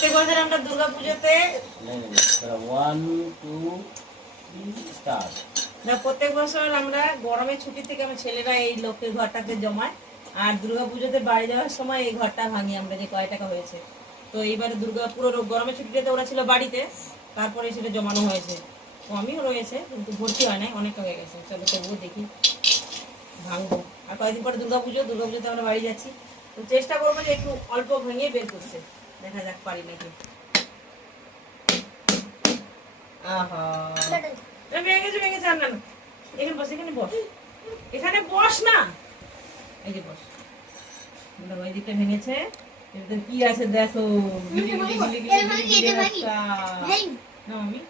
প্রত্যেক বছর আমরা দুর্গা পুজোতে ওয়ান টু স্টার্ট না প্রত্যেক বছর আমরা গরমের ছুটি থেকে আমার ছেলেরা এই ঘরটাকে জমায় আর দুর্গা পুজোতে বাড়ি যাওয়ার সময় এই ঘরটা ভাঙি আমরা যে কয় টাকা হয়েছে। তো এইবার দুর্গা পুরো গরমের ছুটিতে ওরা ছিল বাড়িতে তারপরে সেটা জমানো হয়েছে। কমই রয়েছে কিন্তু ভর্তি হয় নাই অনেক হয়ে গেছে। চলো তবুও দেখি। ভাঙবো। আর কয়েকদিন পরে দুর্গা পুজো দুর্গা পুজোতে আমরা বাড়ি যাচ্ছি। তো চেষ্টা করব যে একটু অল্প ভেঙে বের করছে দেখা যাক পারি নাকি। আহা। ভেঙে গেছে ভেঙে গেছে না না। এখানে বস এখানে বস। এখানে বস না। এই যে বস। দেখো, দিকটা ভেঙেছে। এর কি আছে দেখো। গিলি গিলি গিলি গিলি গিলি গিলি একটা। না মামি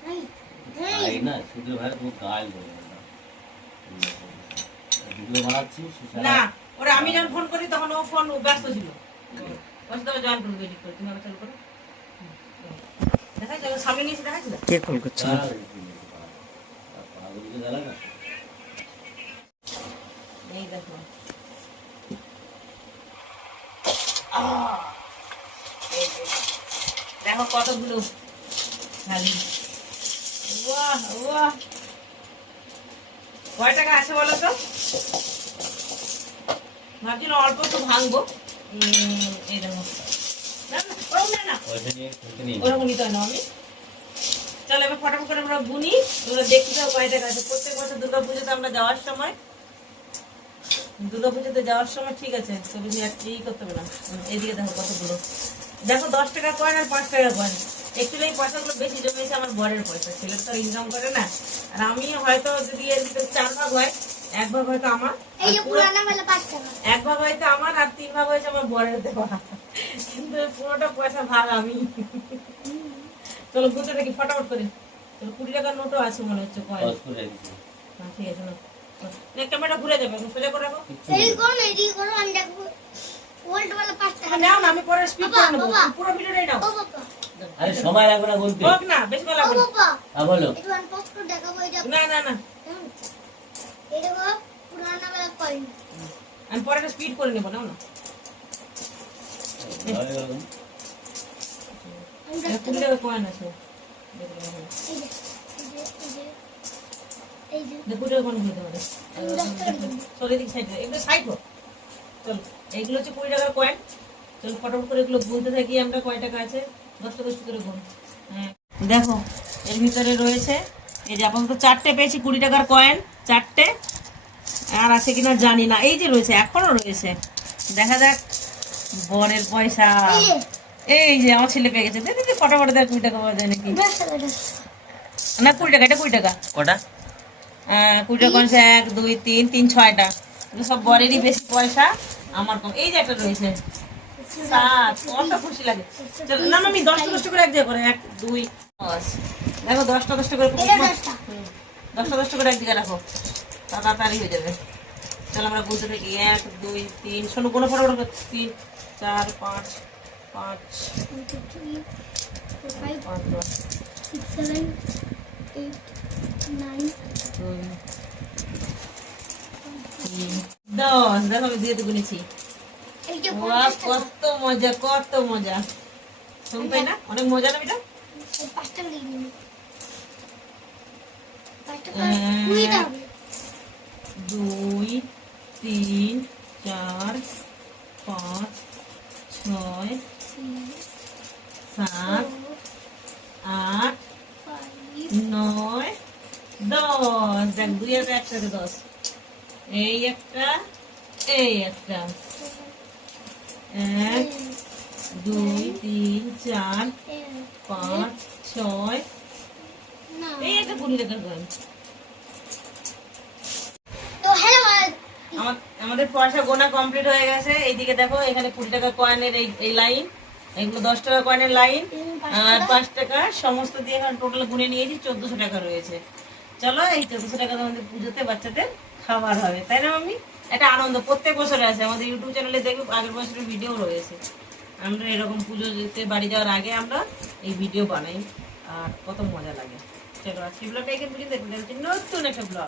না শুধু ভাই তো গাল বলে ভিডিও বানাচ্ছি না ওরা আমি যখন ফোন করি তখন ও ফোন ব্যস্ত ছিল। কে কল এই দেখো। দেখো। কতগুলো খালি বাহ বাহ কয় টাকা আছে বলো তো? ভাবছিলাম অল্প তো ভাঙবো। চলো এবার ফটাফট করে আমরা বুনি প্রত্যেক বছর আমরা যাওয়ার সময় যাওয়ার সময় ঠিক আছে তবে ই করতে উম, দেখো কতগুলো দেখো দশ টাকা কয়েন আর পাঁচ টাকা কয়েন একচুয়ালি এই পয়সাগুলো বেশি জমেছে আমার বরের পয়সা ছেলে তো ইনকাম করে না। আর আমি হয়তো যদি এর ভিতরে চার ভাগ হয় এক ভাগ হয়তো আমার এই যে পুরো- পুরানা বেলা পাঁচ এক ভাগ হয়তো আমার আর তিন ভাগ হয়েছে আমার বরের দেওয়া। কিন্তু পুরোটা পয়সা ভাগ আমি। চলো বুঝতে দেখি ফটাফট করে। চলো কুড়ি টাকার নোটও আছে মনে হচ্ছে কয়েন হ্যাঁ, ঠিক আছে। নাও, ক্যামেরাটা ঘুরে যাবে সোজা করে রাখো। এই নেই। এই করো আমি দেখব ওল্ড বেলা পাঁচ নাও না আমি পরে স্পিড করে নেব। পুরো ভিডিওটাই নাও। আরে সময় লাগবে না বলতে। হোক না বেশি ভালো লাগবে না। বাবা। হ্যাঁ বলো। একটু আনপজ করে দেখাবো এই না না না। আমি পরে স্পিড করে নেব নাও না। টাকার কয়েন আছে। এইগুলো হচ্ছে কুড়ি টাকার কয়েন। চলো ফটোফট করে এগুলো গুনতে থাকি আমরা কয় টাকা আছে? করে গুন। হ্যাঁ দেখো এর ভিতরে রয়েছে এই যে আপাতত চারটে পেয়েছি কুড়ি টাকার কয়েন। চারটে। আর আছে কিনা জানি না। এই যে রয়েছে এখনও রয়েছে। দেখা যাক বরের পয়সা। এই যে আমার ছেলে পেয়ে গেছে। দিদি ফটোফট দেখ কুড়ি টাকা পাওয়া যায় নাকি। না কুড়ি টাকা এটা কুড়ি টাকা। কটা? কুড়ি টাকা করেছে এক দুই তিন তিন ছয়টা। এগুলো সব বরেরই বেশি পয়সা আমার কম। এই যে একটা রয়েছে। সাত কত খুশি লাগে। চলো না আমি দশটা দশটা করে এক জায়গায় করে। এক দুই দশ দেখো দশটা দশটা করে দশটা দশটা করে একদিকে রাখো। তাড়াতাড়ি হয়ে যাবে। চলো আমরা বুঝতে থাকি। এক, দুই, তিন। শোনো কোনো ফটো ফটো তিন, চার, পাঁচ পাঁচ দশ। আমি দিয়ে কত মজা কত মজা। শুনতে না? অনেক মজা না এটা এই পাঁচ টাকা দিয়ে দিন পাঁচ টাকা এক, কুড়ি টাকা হবে। দুই তিন চার পাঁচ ছয়, সাত, আট, নয়, দশ। দেখ, দুই আর একসাথে দশ। এই একটা এই একটা। এক, দুই, তিন, চার, পাঁচ, ছয়। এই একটা কুড়ি টাকার কয়েন তো হ্যালো আমার- আমাদের পয়সা গোনা কমপ্লিট হয়ে গেছে। এইদিকে দেখো এখানে কুড়ি টাকা কয়েনের এই লাইন এগুলো দশ টাকা কয়েনের লাইন আর পাঁচ টাকা সমস্ত দিয়ে এখানে টোটাল গুনে নিয়েছি চোদ্দশো টাকা রয়েছে। চলো এই চোদ্দশো টাকা আমাদের পুজোতে বাচ্চাদের খাবার হবে তাই না মাম্মি? একটা আনন্দ প্রত্যেক বছরে আছে আমাদের ইউটিউব চ্যানেলে দেখবে আগের বছরের ভিডিও রয়েছে। আমরা এরকম পুজোতে বাড়ি যাওয়ার আগে আমরা এই ভিডিও বানাই আর কত মজা লাগে। চলো আজকে ব্লগটা এখানে বুঝে দেখবেন নতুন একটা ব্লগ